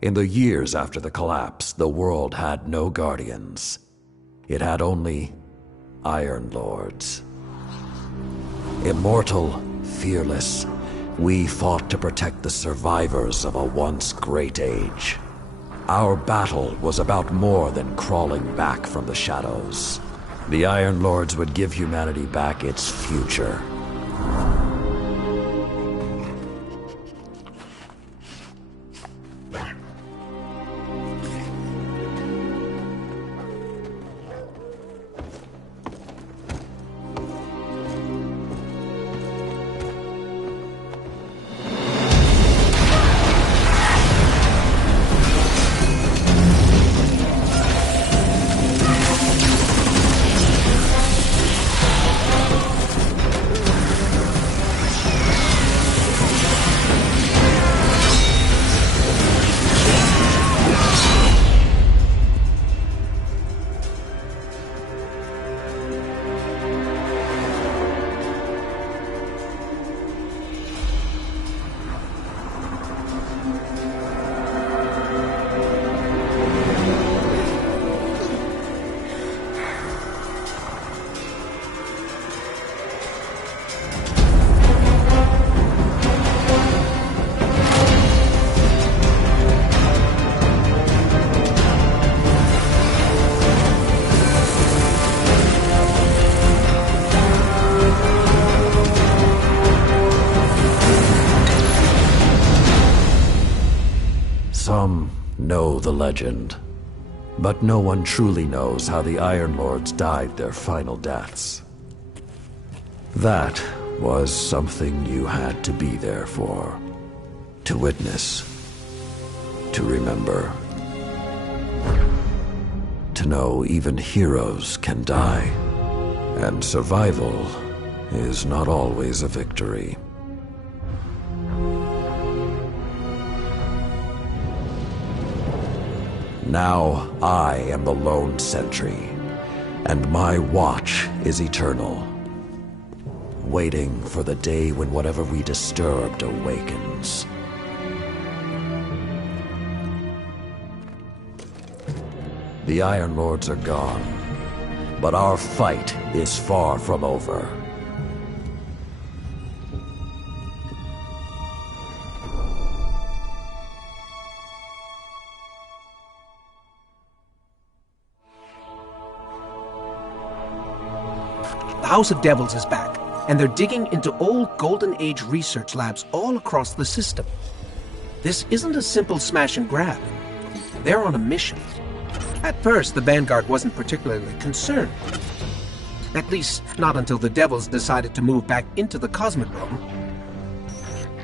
In the years after the collapse, the world had no guardians. It had only Iron Lords. Immortal, fearless, we fought to protect the survivors of a once great age. Our battle was about more than crawling back from the shadows. The Iron Lords would give humanity back its future. Some know the legend, but no one truly knows how the Iron Lords died their final deaths. That was something you had to be there for, to witness, to remember, to know even heroes can die, and survival is not always a victory. Now I am the lone sentry, and my watch is eternal, waiting for the day when whatever we disturbed awakens. The Iron Lords are gone, but our fight is far from over. The House of Devils is back, and they're digging into old Golden Age research labs all across the system. This isn't a simple smash and grab. They're on a mission. At first, the Vanguard wasn't particularly concerned. At least, not until the Devils decided to move back into the Cosmic Realm.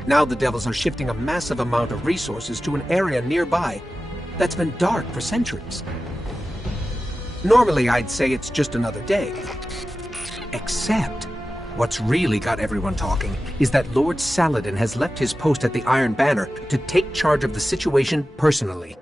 Now the Devils are shifting a massive amount of resources to an area nearby that's been dark for centuries. Normally, I'd say it's just another day. Except, what's really got everyone talking is that Lord Saladin has left his post at the Iron Banner to take charge of the situation personally.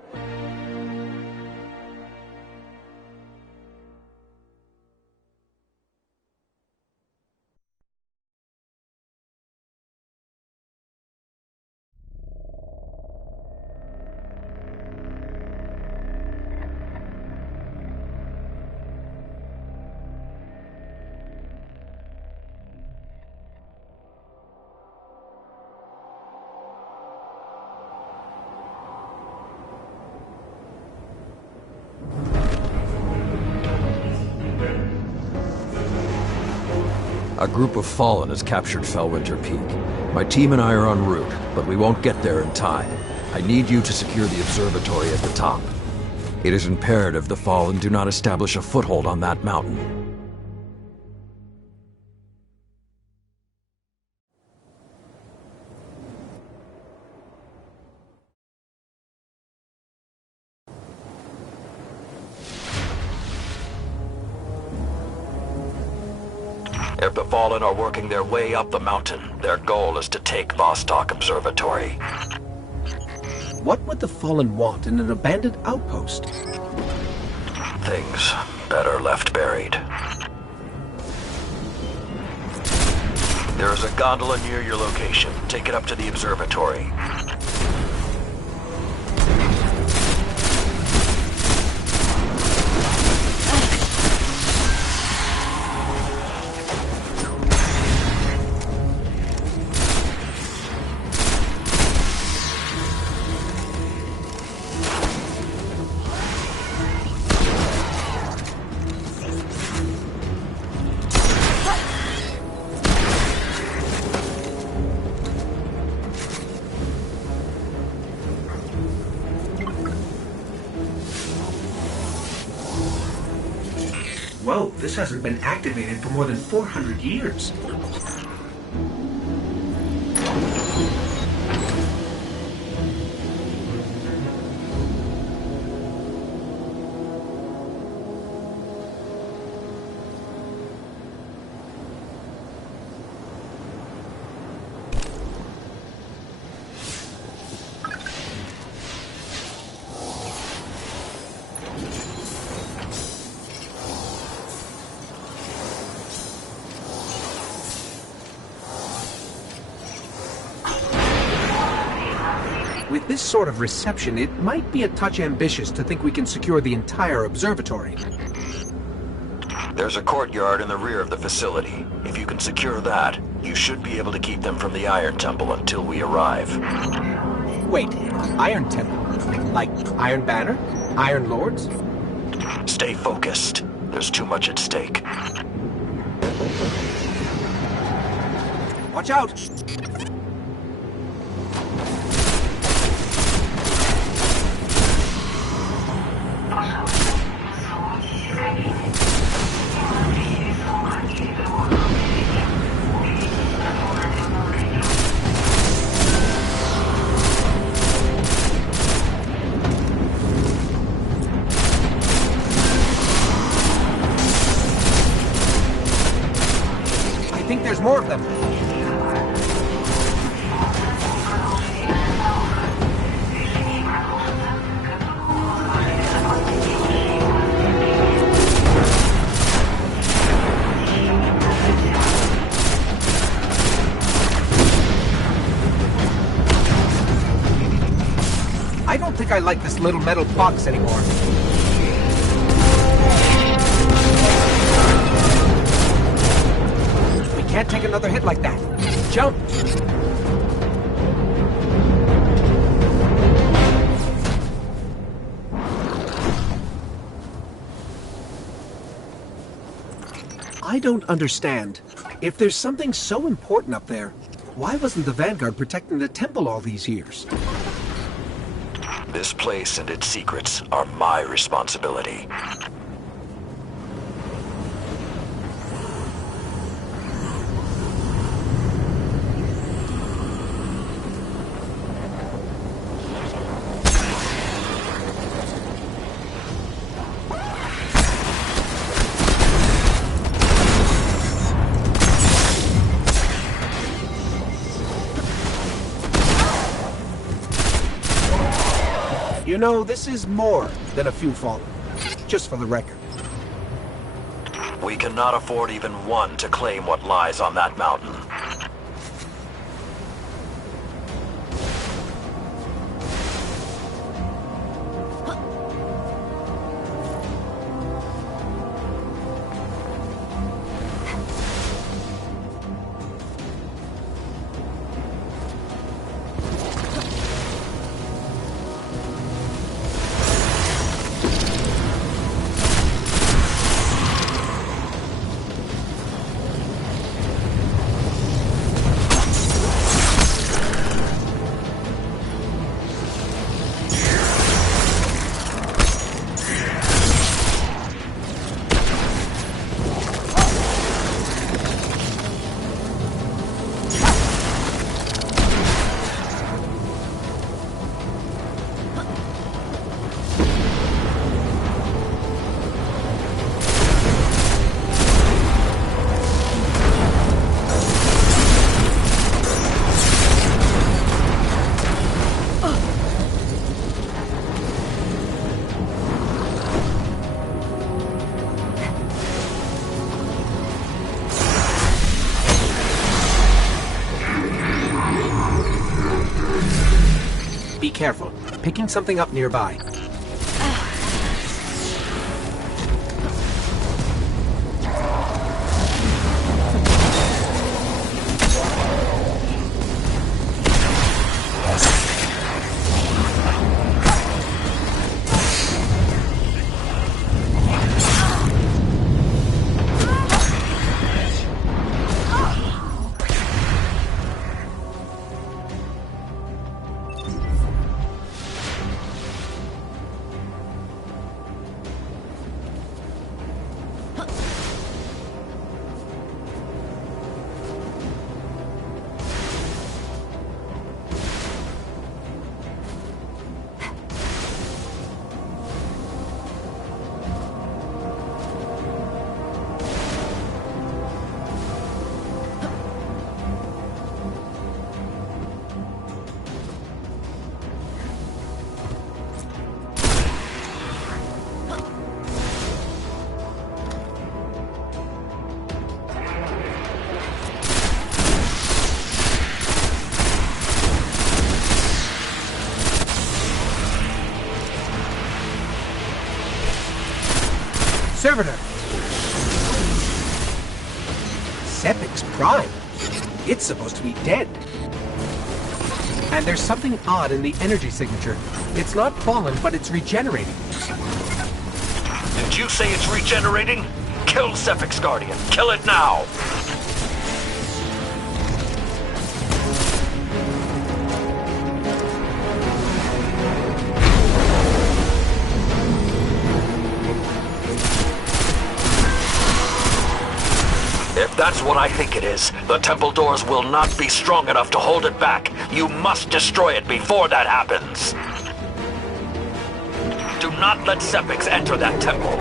A group of Fallen has captured Felwinter Peak. My team and I are en route, but we won't get there in time. I need you to secure the observatory at the top. It is imperative the Fallen do not establish a foothold on that mountain. If the Fallen are working their way up the mountain, their goal is to take Vostok Observatory. What would the Fallen want in an abandoned outpost? Things better left buried. There is a gondola near your location. Take it up to the observatory. Whoa, this hasn't been activated for more than 400 years. With this sort of reception, it might be a touch ambitious to think we can secure the entire observatory. There's a courtyard in the rear of the facility. If you can secure that, you should be able to keep them from the Iron Temple until we arrive. Wait, Iron Temple? Like Iron Banner? Iron Lords? Stay focused. There's too much at stake. Watch out! I think there's more of them. I don't think I like this little metal box anymore. We can't take another hit like that. Jump! I don't understand. If there's something so important up there, why wasn't the Vanguard protecting the temple all these years? This place and its secrets are my responsibility. You know, this is more than a few fallen. Just for the record. We cannot afford even one to claim what lies on that mountain. Be careful. Picking something up nearby. Servitor! Sepix Prime? It's supposed to be dead. And there's something odd in the energy signature. It's not fallen, but it's regenerating. Did you say it's regenerating? Kill Sepix Guardian. Kill it now! If that's what I think it is, the temple doors will not be strong enough to hold it back. You must destroy it before that happens. Do not let Sepix enter that temple.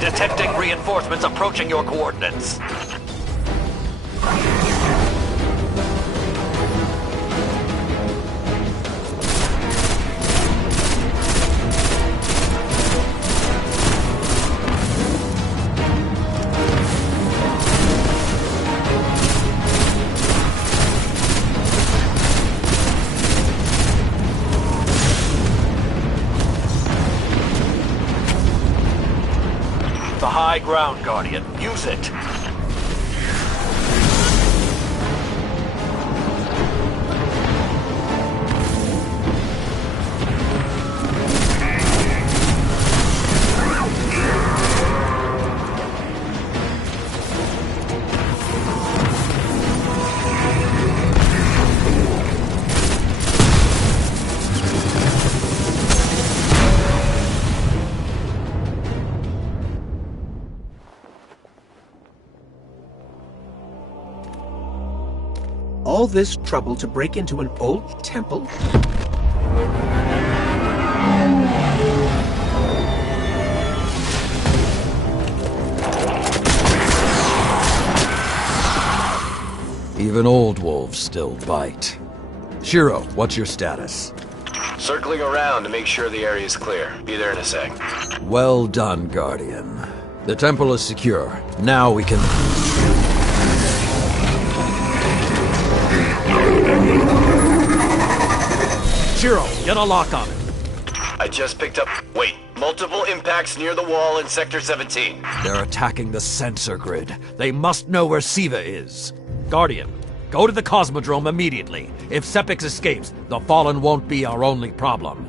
Detecting reinforcements approaching your coordinates. The high ground, Guardian. Use it. All this trouble to break into an old temple? Even old wolves still bite. Shiro, what's your status? Circling around to make sure the area is clear. Be there in a sec. Well done, Guardian. The temple is secure. Now we can... Shiro, get a lock on it. I just picked up... Wait. Multiple impacts near the wall in Sector 17. They're attacking the sensor grid. They must know where Siva is. Guardian, go to the Cosmodrome immediately. If Sepix escapes, the Fallen won't be our only problem.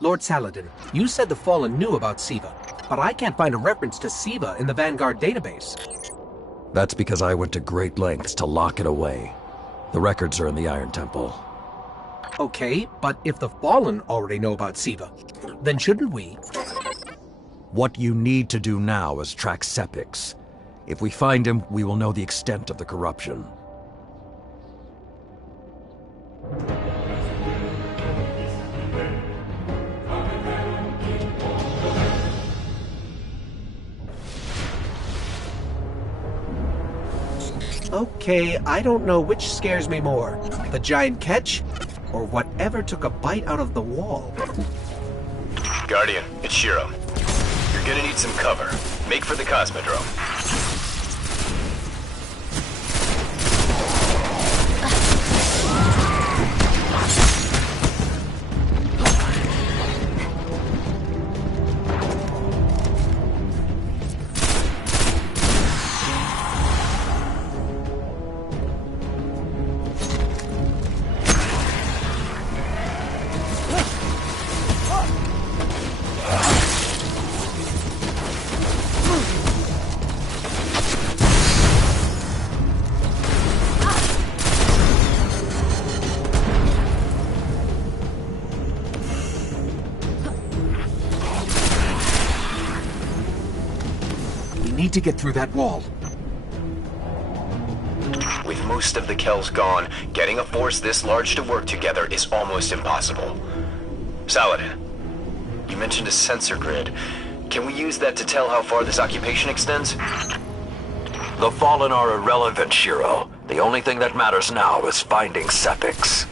Lord Saladin, you said the Fallen knew about Siva, but I can't find a reference to Siva in the Vanguard database. That's because I went to great lengths to lock it away. The records are in the Iron Temple. Okay, but if the Fallen already know about Siva, then shouldn't we? What you need to do now is track Sepix. If we find him, we will know the extent of the corruption. Okay, I don't know which scares me more, the giant catch, or whatever took a bite out of the wall. Guardian, it's Shiro. You're gonna need some cover. Make for the Cosmodrome. Need to get through that wall. With most of the Kells gone, getting a force this large to work together is almost impossible. Saladin, you mentioned a sensor grid. Can we use that to tell how far this occupation extends? The Fallen are irrelevant, Shiro. The only thing that matters now is finding Sepix.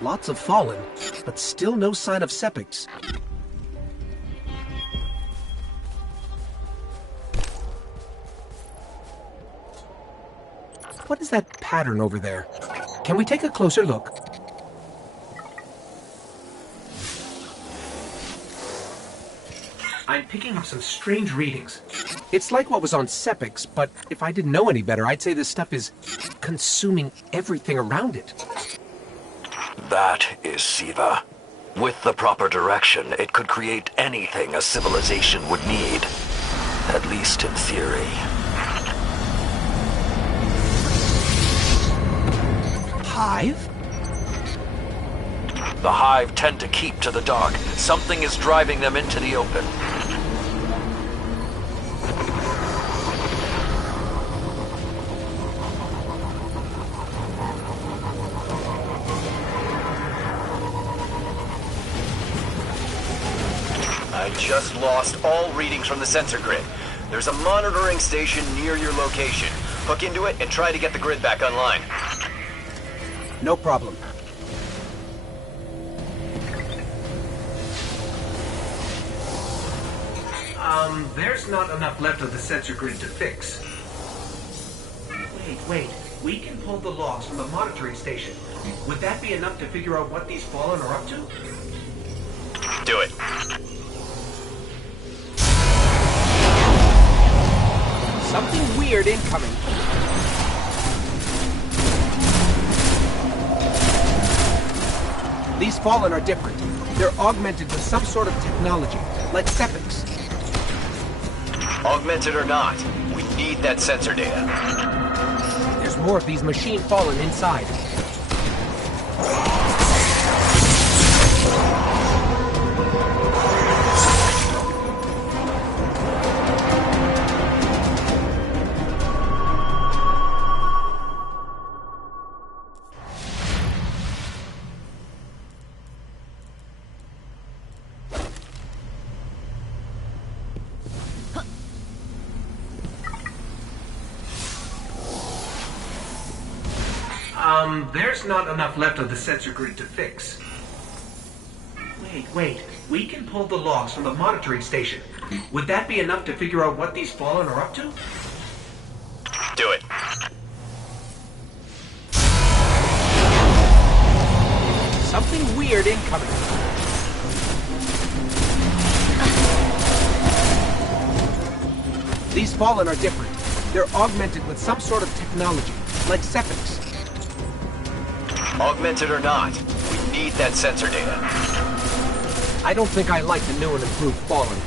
Lots of Fallen, but still no sign of Sepix. What is that pattern over there? Can we take a closer look? I'm picking up some strange readings. It's like what was on Sepix, but if I didn't know any better, I'd say this stuff is consuming everything around it. That is Siva. With the proper direction, it could create anything a civilization would need. At least in theory. Hive? The Hive tend to keep to the dark. Something is driving them into the open. just lost all readings from the sensor grid. There's a monitoring station near your location. Hook into it and try to get the grid back online. No problem. There's not enough left of the sensor grid to fix. Wait. We can pull the logs from the monitoring station. Would that be enough to figure out what these Fallen are up to? Do it. Something weird incoming. These Fallen are different. They're augmented with some sort of technology, like Sepix. Augmented or not, we need that sensor data. There's more of these machine Fallen inside. There's not enough left of the sensor grid to fix. Wait. We can pull the logs from the monitoring station. Would that be enough to figure out what these Fallen are up to? Do it. Something weird incoming. These Fallen are different. They're augmented with some sort of technology, like Sepix. Augmented or not, we need that sensor data. I don't think I like the new and improved Fallen.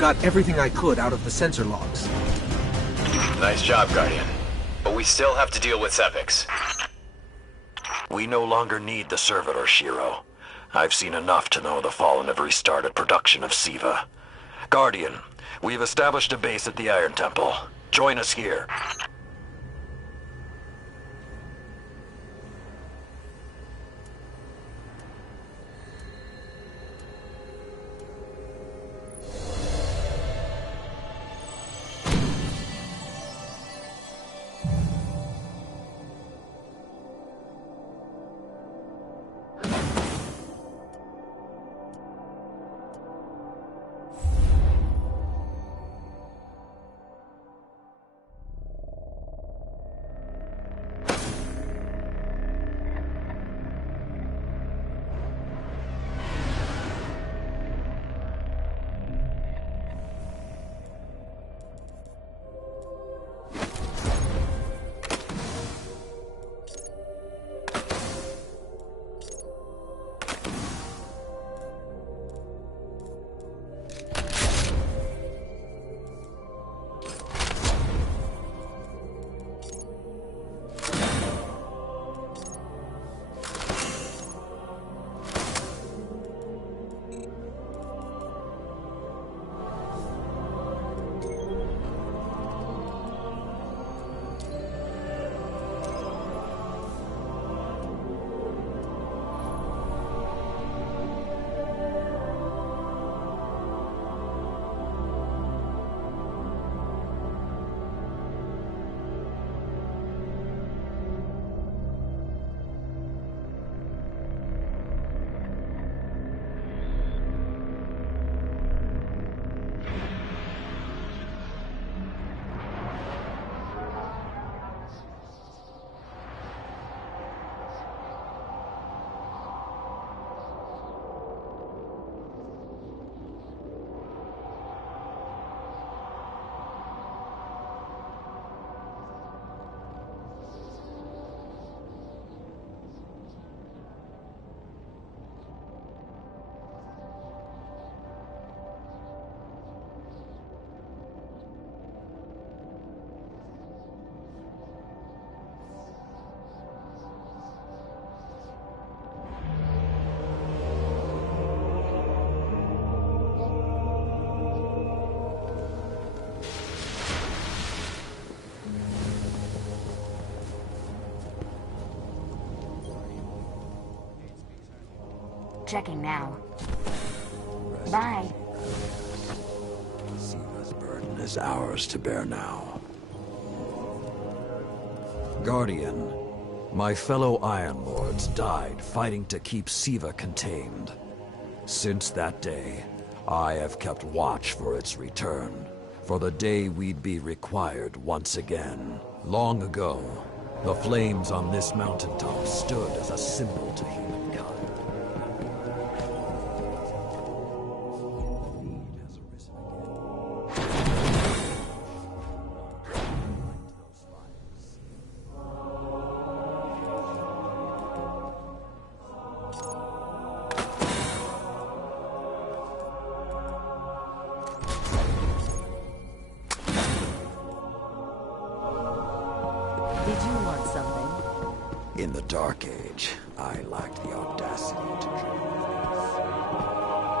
Got everything I could out of the sensor logs. Nice job, Guardian. But we still have to deal with Sepix. We no longer need the servitor, Shiro. I've seen enough to know the Fallen have restarted production of SIVA. Guardian, we've established a base at the Iron Temple. Join us here. Checking now. Bye. Siva's burden is ours to bear now. Guardian, my fellow Iron Lords died fighting to keep Siva contained. Since that day, I have kept watch for its return, for the day we'd be required once again. Long ago, the flames on this mountaintop stood as a symbol to humankind. Did you want something? In the Dark Age, I lacked the audacity to dream of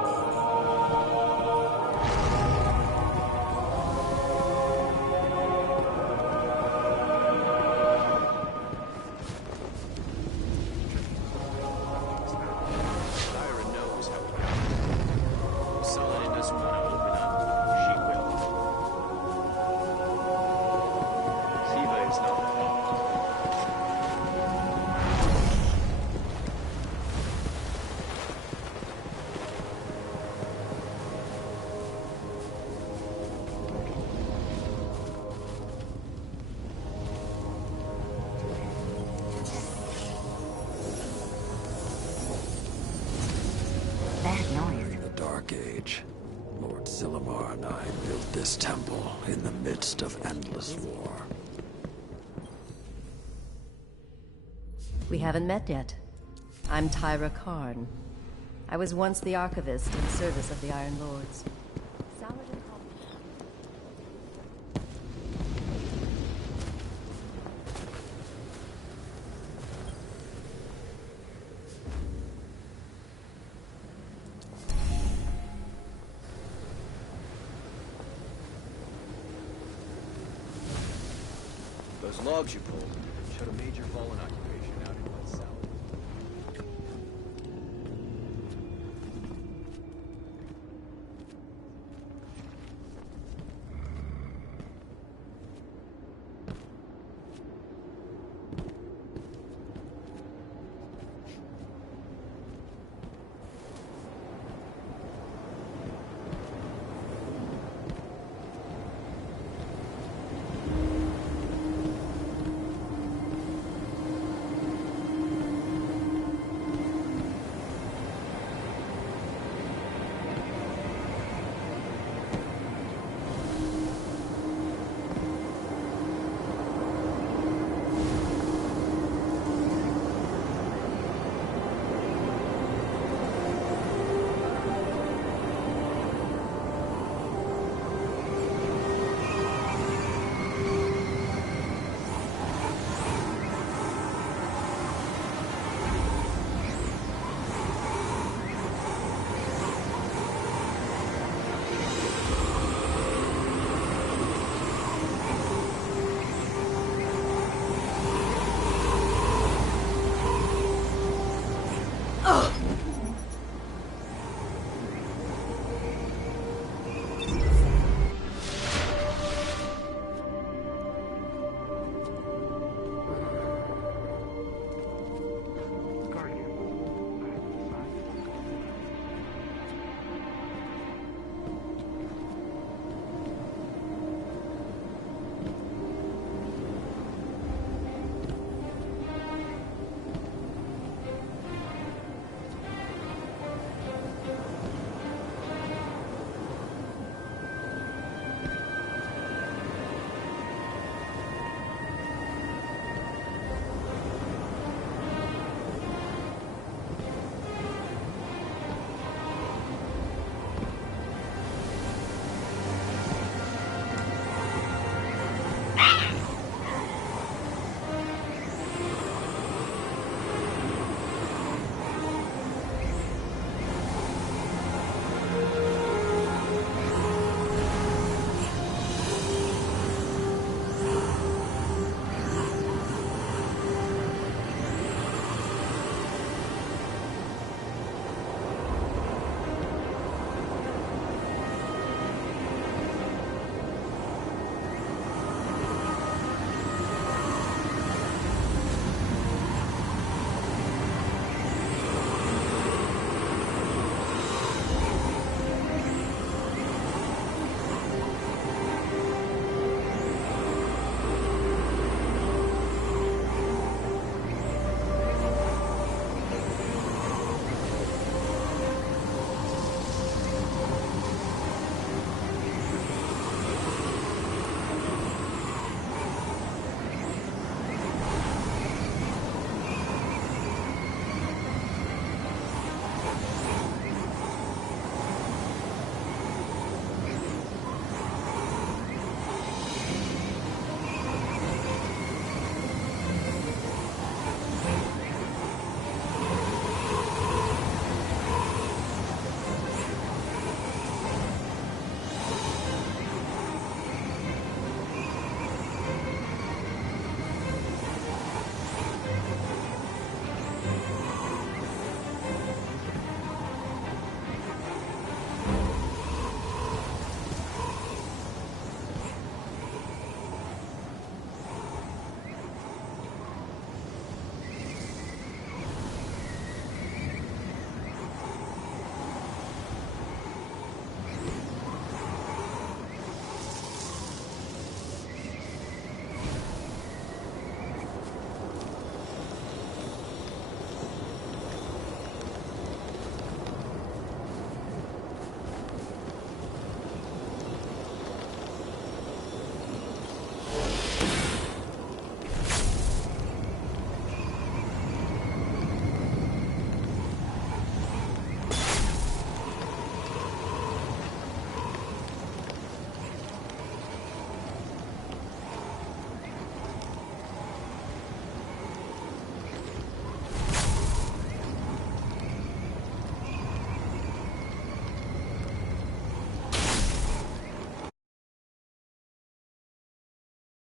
Lyra knows how to act. If Saladin doesn't want to open up, she will. Siva is not the fault. That noise. During the Dark Age, Lord Silumar and I built this temple in the midst of endless war. We haven't met yet. I'm Tyra Karn. I was once the Archivist in service of the Iron Lords. Saladin called me. Those logs you pulled showed a major fallen island.